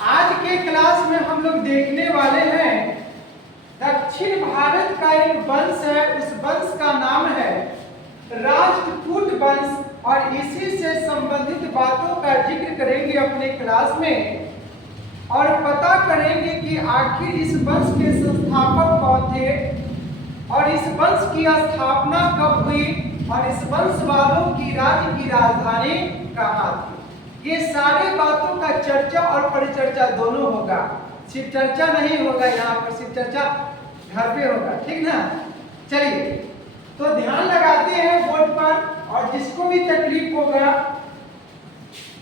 आज के क्लास में हम लोग देखने वाले हैं दक्षिण भारत का एक वंश है। उस वंश का नाम है राष्ट्रकूट वंश और इसी से संबंधित बातों का जिक्र करेंगे अपने क्लास में और पता करेंगे कि आखिर इस वंश के संस्थापक कौन थे और इस वंश की स्थापना कब हुई और इस वंश वालों की राज्य की राजधानी कहाँ थी। ये सारे बातों का चर्चा और परिचर्चा दोनों होगा, सिर्फ चर्चा नहीं होगा यहाँ पर, सिर्फ चर्चा घर पे होगा, ठीक ना। चलिए तो ध्यान लगाते हैं बोर्ड पर और जिसको भी तकलीफ होगा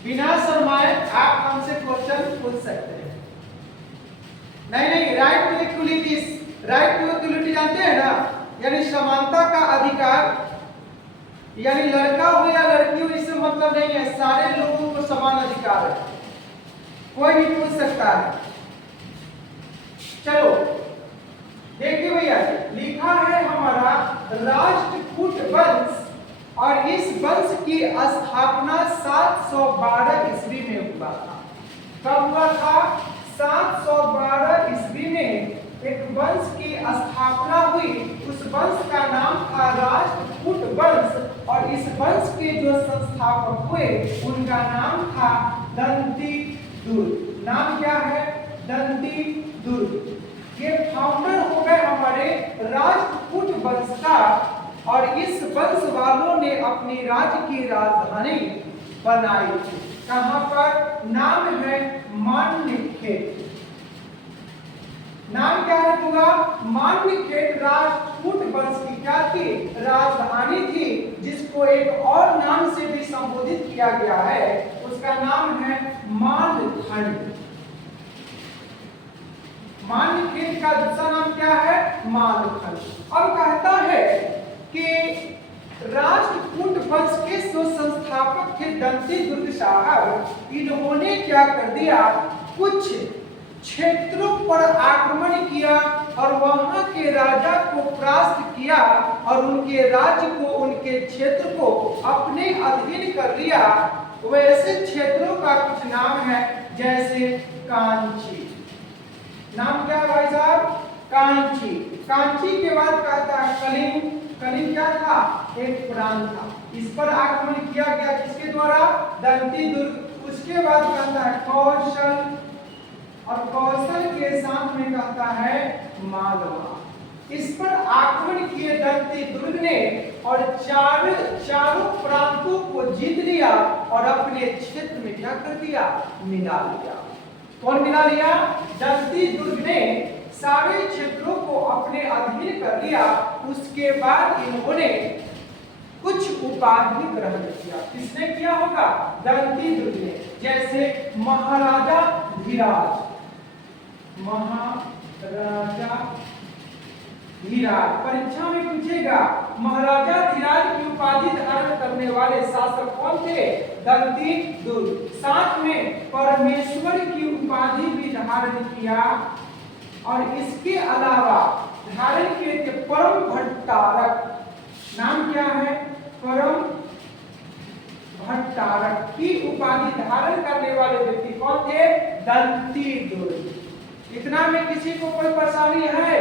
बिना शर्माए आप हमसे क्वेश्चन पूछ सकते हैं। नहीं, right to equality, right to equality जानते हैं ना, यानी समानता का अधिकार, यानी लड़का हो या लड़की हो इससे मतलब नहीं है, सारे लोगों को समान अधिकार है, कोई भी पूछ सकता है। चलो देखिए भैया, लिखा है हमारा राष्ट्रकूट वंश और इस वंश की स्थापना 712 ईस्वी में हुआ था। कब हुआ था? 712 ईस्वी में एक वंश की स्थापना हुई। उस वंश का नाम था राष्ट्रकूट वंश और इस वंश के जो संस्थापक हुए उनका नाम था दंतीदुर्ग। नाम क्या है? दंतीदुर्ग। ये फाउंडर हो गए हमारे राष्ट्रकूट वंश का और इस वंश वालों ने अपनी राज्य की राजधानी बनाई थी। कहां पर? नाम है मान्यखेत। नाम क्या है पूरा? मान्यखेत राष्ट्रकूट वंश की क्या थी? राजधानी थी, जिसको एक और नाम से भी संबोधित किया गया है, उसका नाम है मालखंड। मान्यखेत का दूसरा नाम क्या है? मालखंड। अब कहता है कि राष्ट्रकूट वंश के जो संस्थापक थे दंतीदुर्ग साहब, इन्होंने क्या कर दिया, कुछ क्षेत्रों पर आक्रमण किया और वहां के राजा को परास्त किया और उनके राज्य को, उनके क्षेत्र को अपने अधीन कर लिया। वैसे क्षेत्रों का कुछ नाम है, जैसे कांची। नाम क्या है भाई साहब? कांची। कांची के बाद कहता है कलिंग। कलिंग क्या था? एक प्रांत था। इस पर आक्रमण किया गया किसके द्वारा? दंतीदुर्ग। उसके बाद कहता है कौशल और कौशल के साथ में कहता है मालवा। इस पर आक्रमण किए दंतीदुर्ग ने और चारों प्रांतों को जीत लिया और अपने क्षेत्र में क्या कर दिया? मिला लिया। कौन मिला लिया? दंतीदुर्ग ने सारे क्षेत्रों को अपने अधीन कर लिया। उसके बाद इन्होंने कुछ उपाधि ग्रहण किया। किसने किया होगा? दंतीदुर्ग ने। जैसे महाराजा धीराज, महाराजा धीराज। परीक्षा में पूछेगा महाराजा धीराज की उपाधि धारण करने वाले शासक कौन थे? दंतीदुर्ग। साथ में परमेश्वर की उपाधि भी धारण किया और इसके अलावा धारण किए थे परम भट्टारक। नाम क्या है? परम भट्टारक की उपाधि धारण करने वाले व्यक्ति कौन थे? दंतीदुर्ग। इतना में किसी को कोई परेशानी है?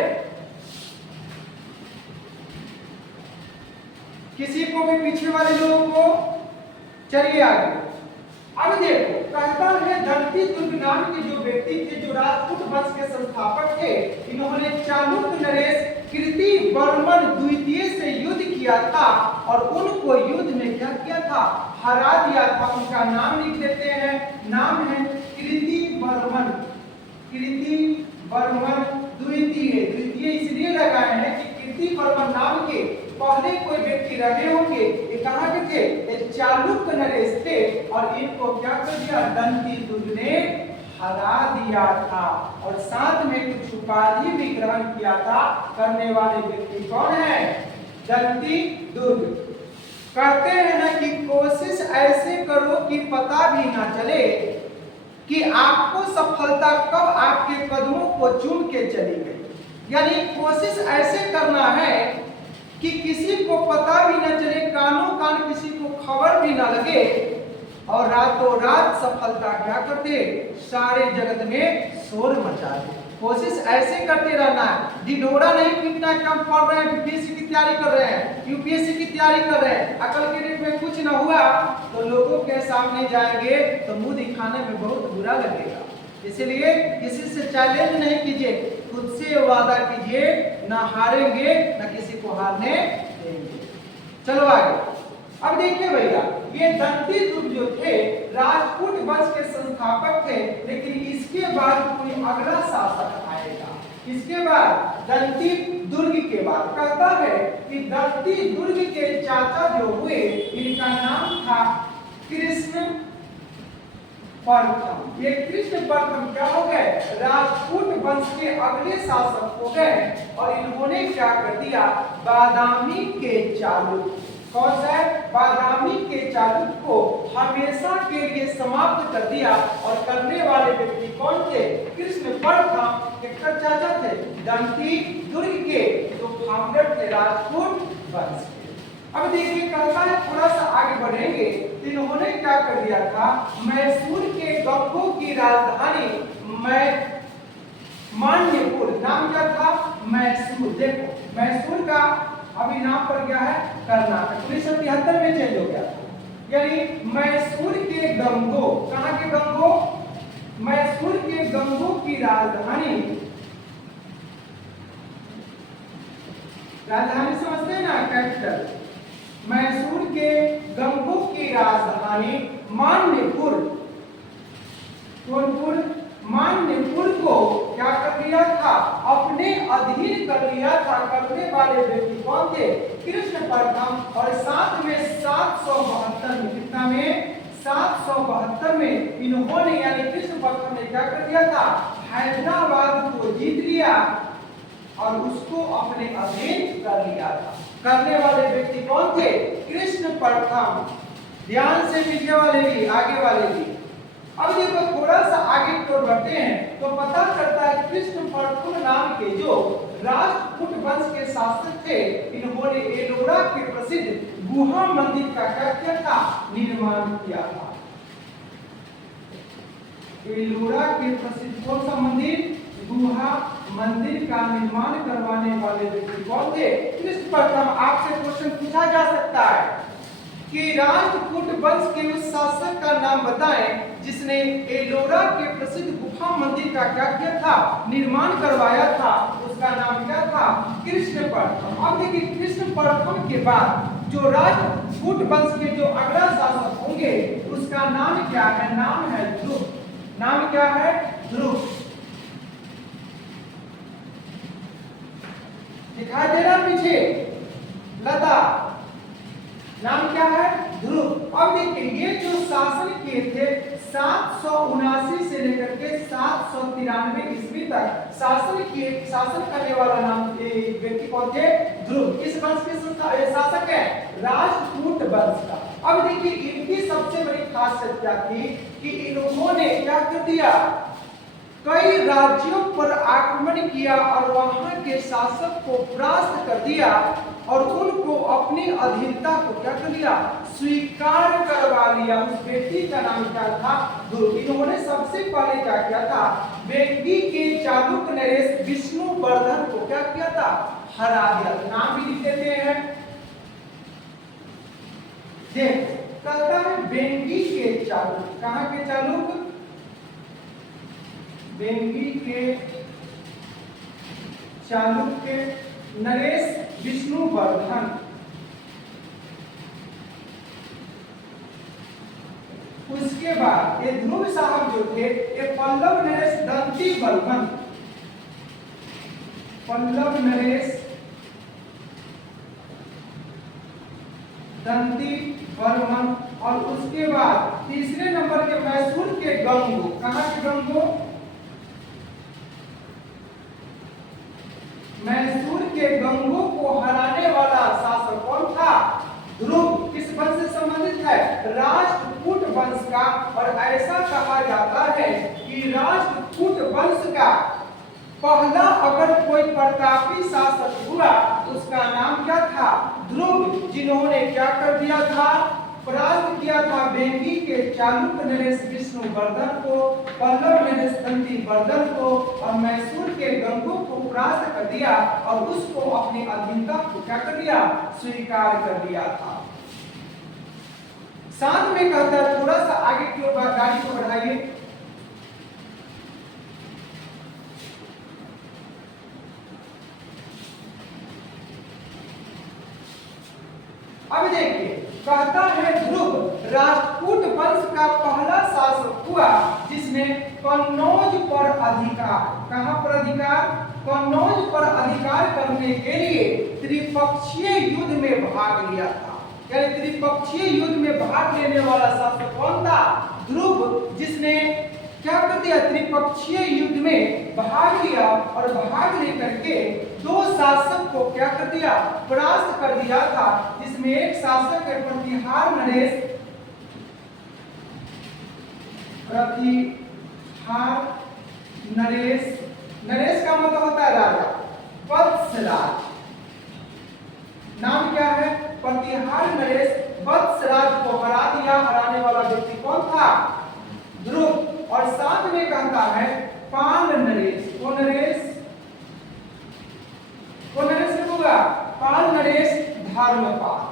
किसी को भी पीछे वाले लोगों को? चलिए आगे। अब देखो, कहता है दंतीदुर्ग नाम के जो व्यक्ति थे, जो राजपूत वंश के संस्थापक थे, इन्होंने चालुक्य नरेश कीर्तिवर्मन द्वितीय से युद्ध किया था और उनको युद्ध में क्या किया था? हरा दिया था। उनका नाम लिख देते हैं, नाम है कीर्तिवर्मन। कीर्तिवर्मन द्वितीय। द्वितीय इसलिए लगाए हैं कि कीर्तिवर्मन नाम के पहले कोई व्यक्ति रहे होंगे। ये कहाँ के थे? ये चालुक्य नरेश थे और इनको क्या कर दिया? दंतीदुर्ग ने हरा दिया था और साथ में कुछ उपाधि भी ग्रहण किया था। करने वाले व्यक्ति कौन है? दंतीदुर्ग। कहते हैं ना कि कोशिश ऐसे करो कि पता भी ना चले कि आपको सफलता कब आपके कदमों को चूम के चली गई। यानी कोशिश ऐसे करना है कि किसी को पता भी न चले, कानों कान किसी को खबर भी न लगे और रातों रात सफलता क्या करते, सारे जगत में शोर मचाते। कोशिश ऐसे करते रहना है, ढिढोरा नहीं पीटना कि हम पढ़ रहे हैं, बीपीएससी की तैयारी कर रहे हैं, यूपीएससी की तैयारी कर रहे हैं, अकल के रेट में कुछ ना हुआ तो लोगों के सामने जाएंगे तो मुंह दिखाने में बहुत बुरा लगेगा। इसलिए किसी से चैलेंज नहीं कीजिए, खुद से वादा कीजिए, ना हारेंगे ना किसी को हारने देंगे। चलो आगे। अब देखिए भैया, ये दंती दुर्ग जो थे राजपूत वंश के संस्थापक थे, लेकिन इसके बाद कोई अगला शासक आएगा। इसके बाद दंती दुर्ग के बाद कहता है कि दंती दुर्ग के चाचा जो हुए, इनका नाम था कृष्ण प्रथम। ये कृष्ण प्रथम क्या हो गए, राजपूत वंश के अगले शासक हो गए। और इन्होंने क्या कर दिया, बादामी के चालुक्य, कौन सा, बादामी के चालुक्य को हमेशा के लिए समाप्त कर दिया। और करने वाले व्यक्ति कौन थे, कृष्ण प्रथम के चाचा थे, दंती दुर्ग के जो फाउंडर थे राजपूत वंश के। अब देखिए कहता है, थोड़ा सा आगे बढ़ेंगे, इन्होंने क्या कर दिया था, मैसूर के गंगों की राजधानी मान्यपुर, नाम क्या था, मैसूर। देखो मैसूर का अभी नाम पड़ गया है कर्नाटक, 1973 में चेंज हो गया था। यानी मैसूर के गंगों, कहां के गंगों, मैसूर के गंगों की राजधानी, राजधानी समझते हैं ना, कैपिटल, मैसूर के गंगों की राजधानी मान्यपुर, मान्यपुर को क्या कर लिया था, अपने अधीन कर लिया था। करने वाले व्यक्ति कौन थे, कृष्ण प्रथम। और साथ में 772 में, कितना में, 772 में इन्होंने यानी कृष्ण प्रथम ने क्या कर दिया था, हैदराबाद को जीत लिया और उसको अपने अधीन कर लिया था। करने वाले व्यक्ति कौन थे, कृष्ण प्रथम। ध्यान से पीछे वाले भी, आगे वाले भी। अब देखो थोड़ा सा आगे की ओर बढ़ते हैं तो पता चलता है कृष्ण प्रथम नाम के जो राजपूत वंश के शासक थे, इन्होंने एलोरा के प्रसिद्ध गुहा मंदिर का क्या किया था, निर्माण किया था। एलोरा के प्रसिद्ध कौन सा मंदिर, गुहा मंदिर का निर्माण करवाने वाले व्यक्ति कौन थे, कृष्ण प्रथम। आपसे क्वेश्चन पूछा जा सकता है कि राजपूत वंश के उस शासक का नाम बताएं जिसने एलोरा के प्रसिद्ध गुफा मंदिर का क्या किया था, निर्माण करवाया था। उसका नाम क्या था, कृष्ण प्रथम। अब देखिए कृष्ण प्रथम के बाद जो राजपूत वंश के जो अगला शासक होंगे उसका नाम क्या है, नाम है ध्रुव। नाम क्या है, ध्रुव। दिखाई दे रहा पीछे, लता, नाम क्या है, ध्रुव। अब देखिए ये जो शासन किए थे 779 से लेकर के 793 ईस्वी तक शासन करने वाला नाम व्यक्ति कौन थे, ध्रुव। किस वंश के शासक है, राजपूत वंश का। अब देखिए इनकी सबसे बड़ी खासियत क्या थी कि इन्होंने क्या कर दिया, कई राज्यों पर आक्रमण किया और वहां के शासक को परास्त कर दिया और उनको अपनी अधीनता को क्या कर लिया, स्वीकार करवा लिया। उस व्यक्ति का नाम क्या था, ध्रुव। इन्होंने सबसे पहले क्या किया था, वेंगी के चालुक्य नरेश विष्णुवर्धन को क्या किया था, हरा दिया। नाम भी लिख देते हैं, देखो कहता है वेंगी के चालुक्य, कहां के चालुक्य, वेंगी के चालुक्य नरेश विष्णुवर्धन। उसके बाद ये ध्रुव साहब जो थे ये पल्लव नरेश दंती बर्मन, पल्लव नरेश दंती बर्मन। और उसके बाद तीसरे नंबर के मैसूर के गंगो, कहां के गंगो, मैसूर के गंगों को हराने वाला शासक कौन था, ध्रुव। किस वंश से संबंधित है, राजपूत वंश का। और ऐसा कहा जाता है कि राजपूत वंश का पहला अगर कोई प्रतापी शासक हुआ उसका नाम क्या था, ध्रुव, जिन्होंने क्या कर दिया था, परास्त किया था वेंगी के चालुक्य नरेश विष्णुवर्धन को, पल्लव नरेश दंती वर्धन को और मैसूर के गंगो को परास्त कर दिया और उसको अपनी अधीनता को क्या कर दिया, स्वीकार कर लिया था। साथ में कहता है थोड़ा सा आगे की ओर गाड़ी को बढ़ाइए। अब देखिए कहता है ध्रुव राजपूत वंश का पहला शासक हुआ जिसने कन्नौज पर अधिकार, कहां पर अधिकार, कन्नौज पर अधिकार करने के लिए त्रिपक्षीय युद्ध में भाग लिया था। यानी त्रिपक्षीय युद्ध में भाग लेने वाला शासक कौन था, ध्रुव, जिसने क्या कर दिया, त्रिपक्षीय युद्ध में भाग लिया और भाग लेकर के दो शासक को क्या कर दिया, परास्त कर दिया था। जिसमें एक शासक है प्रतिहार नरेश, प्रतिहार नरेश, नरेश का मतलब होता है राजा, वत्सराज, नाम क्या है, प्रतिहार नरेश वत्सराज को हरा दिया। हराने वाला व्यक्ति कौन था, ध्रुव। और साथ में कहता है पाल नरेश, को नरेश, को नरेश होगा पाल नरेश धर्मपाल।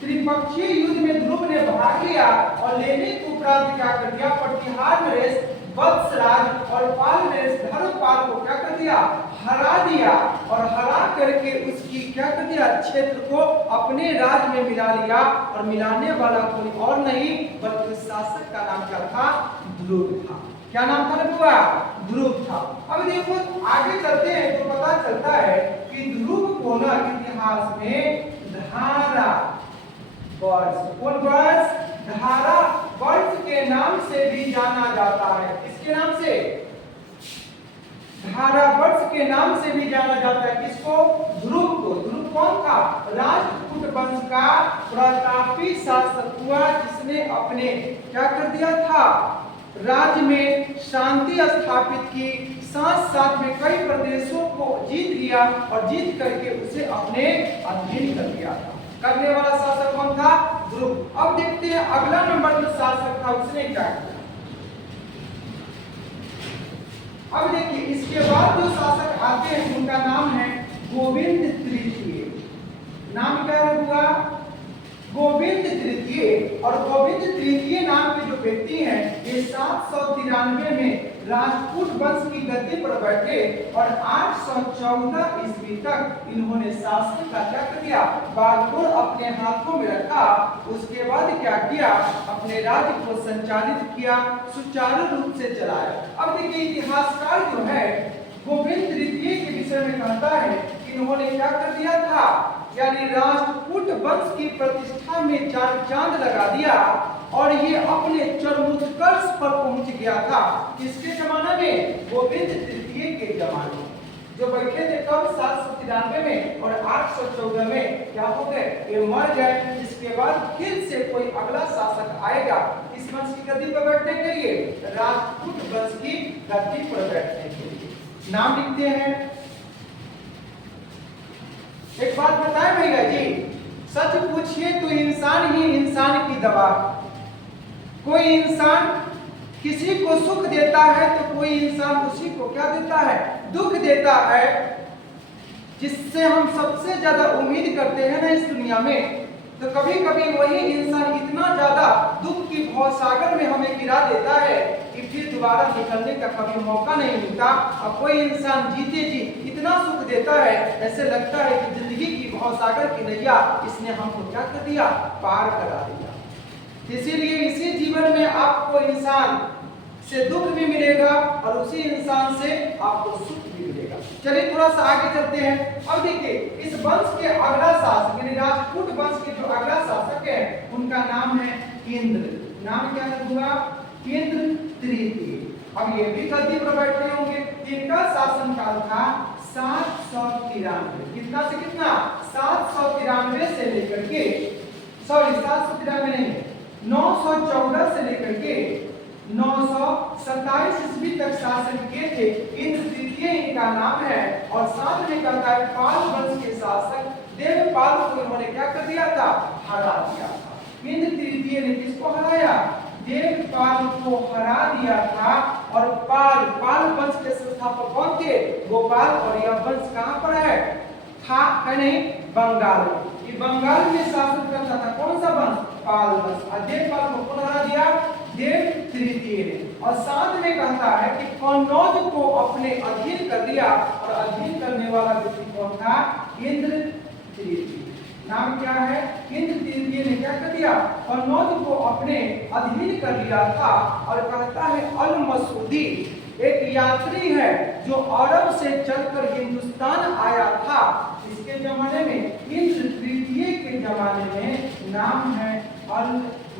त्रिपक्षीय युद्ध में ध्रुव ने भाग लिया और लेने के उपरांत क्या कर दिया, प्रतिहार नरेश वत्सराज और पाल नरेश धर्मपाल को क्या कर दिया, हरा दिया और हरा करके उसकी क्या कर दिया, क्षेत्र को अपने राज में मिला लिया। और मिलाने वाला कोई और नहीं बल्कि शासक का नाम क्या था, ध्रुव था। क्या नाम था बुआ, ध्रुव था। अब देखो आगे चलते हैं तो पता चलता है कि ध्रुव को ना इतिहास में धारा वर्ष, कौन वर्ष, धारा वर्ष के नाम से भी जाना जाता है। किसके नाम से, धारा वर्ष के नाम से भी जाना जाता है। किसको, ध्रुव को। ध्रुव कौन था, राजपूत वंश का प्रतापी शासक हुआ जिसने अपने क्या कर दिया था, राज्य में शांति स्थापित की, साथ साथ में कई प्रदेशों को जीत लिया और जीत करके उसे अपने अधीन कर लिया था। करने वाला शासक कौन था, ध्रुव। अब देखते हैं अगला नंबर जो शासक था उसने क्या किया। अब देखिए इसके बाद जो शासक आते हैं उनका नाम है गोविंद तृतीय। नाम क्या हुआ, गोविंद तृतीय। और गोविंद तृतीय नाम के जो व्यक्ति हैं ये 793 में राजपूत वंश की गद्दी पर बैठे और 814 ईस्वी तक इन्होंने शासन का क्या कर दिया, बागडोर अपने हाथों में रखा। उसके बाद क्या किया, अपने राज्य को संचालित किया, सुचारू रूप से चलाया। अब देखिए इतिहासकार जो है गोविंद तृतीय के विषय में कहता है कि इन्होंने क्या कर दिया था, यानी राजपूत वंश की प्रतिष्ठा में चांद लगा दिया और ये अपने चरमोत्कर्ष पर पहुंच गया था। किसके जमाने में, गोविंद तृतीय के जमाने में। जो बैठे थे कब, 793 में और 814 में क्या हो गए, ये मर गए। इसके बाद फिर से कोई अगला शासक आएगा इस वंश की गद्दी पर बैठने के लिए, राजपूत वंश की गद्दी पर बैठने के लिए। नाम लिखते हैं। एक बात बताएं भैया जी, सच पूछिए तो इंसान ही इंसान की दवा। कोई इंसान किसी को सुख देता है तो कोई इंसान उसी को क्या देता है, दुख देता है। जिससे हम सबसे ज्यादा उम्मीद करते हैं ना इस दुनिया में, तो कभी कभी वही इंसान इतना ज्यादा दुख की भवसागर में हमें गिरा देता है कि फिर दोबारा निकलने का कभी मौका नहीं मिलता। और कोई इंसान जीते जी इतना सुख देता है, ऐसे लगता है कि जिंदगी की भवसागर की नैया इसने हमको क्या कर दिया, पार करा दिया। इसीलिए इसी जीवन में आपको इंसान से दुख भी मिलेगा और उसी इंसान से आपको सुख भी मिलेगा। चलिए थोड़ा सा आगे चलते हैं। अब देखिए इस वंश के अगला शासक यानी राजपूत वंश के जो अगला शासक है उनका नाम है इंद्र। नाम क्या हुआ, इंद्र तृतीय। अब ये भी गद्दी पर बैठे होंगे। इनका शासनकाल था 793। कितना से कितना, 793 से लेकर के 793 नहीं 914 से लेकर के 927 ईस्वी तक शासन किए थे। इंद्र तृतीय इनका नाम है। और साथ में कहता है पाल वंश के शासक देवपाल को इन्होंने क्या कर दिया था, हरा दिया था। इंद्र तृतीय ने किसको हराया, देवपाल को हरा दिया था। और पाल वंश के संस्थापक कौन थे, गोपाल। और यह वंश कहां पर है, था है नहीं, बंगाल। ये बंगाल में शासन करता था कौन सा वंश, पाल वंश। और देवपाल को कौन हरा दिया, देव तृतीय ने। और साथ में कहता है कि कन्नौज को अपने अधीन कर दिया। और अधीन करने वाला व्यक्ति कौन था, इंद्र तृतीय। नाम क्या है, इंद्र तृतीय ने क्या कर दिया, कन्नौज को अपने अधीन कर लिया था। और कहता है अल मसूदी एक यात्री है जो अरब से चलकर हिंदुस्तान आया था। इसके जमाने में, इंद्र तृतीय के जमाने में नाम है अल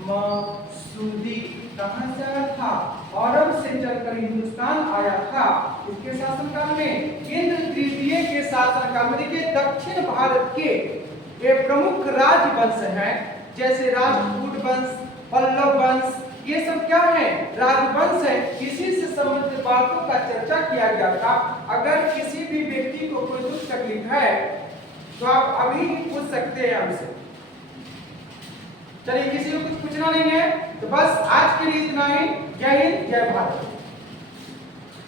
मसूदी। कहां से आया था, अरब से चलकर हिंदुस्तान आया था। इसके शासनकाल में, इंद्र तृतीय के शासनकाल में देखिए दक्षिण भारत के ये प्रमुख राजवंश हैं, जैसे राजपूत वंश, पल्लव वंश, ये सब क्या है, राजवंश है। इसी से संबंधित बातों का चर्चा किया गया था। अगर किसी भी व्यक्ति को कोई दुख तकलीफ है तो आप अभी पूछ सकते हैं हमसे। चलिए, किसी को कुछ पूछना नहीं है तो बस आज के लिए इतना ही। जय हिंद, जय भारत।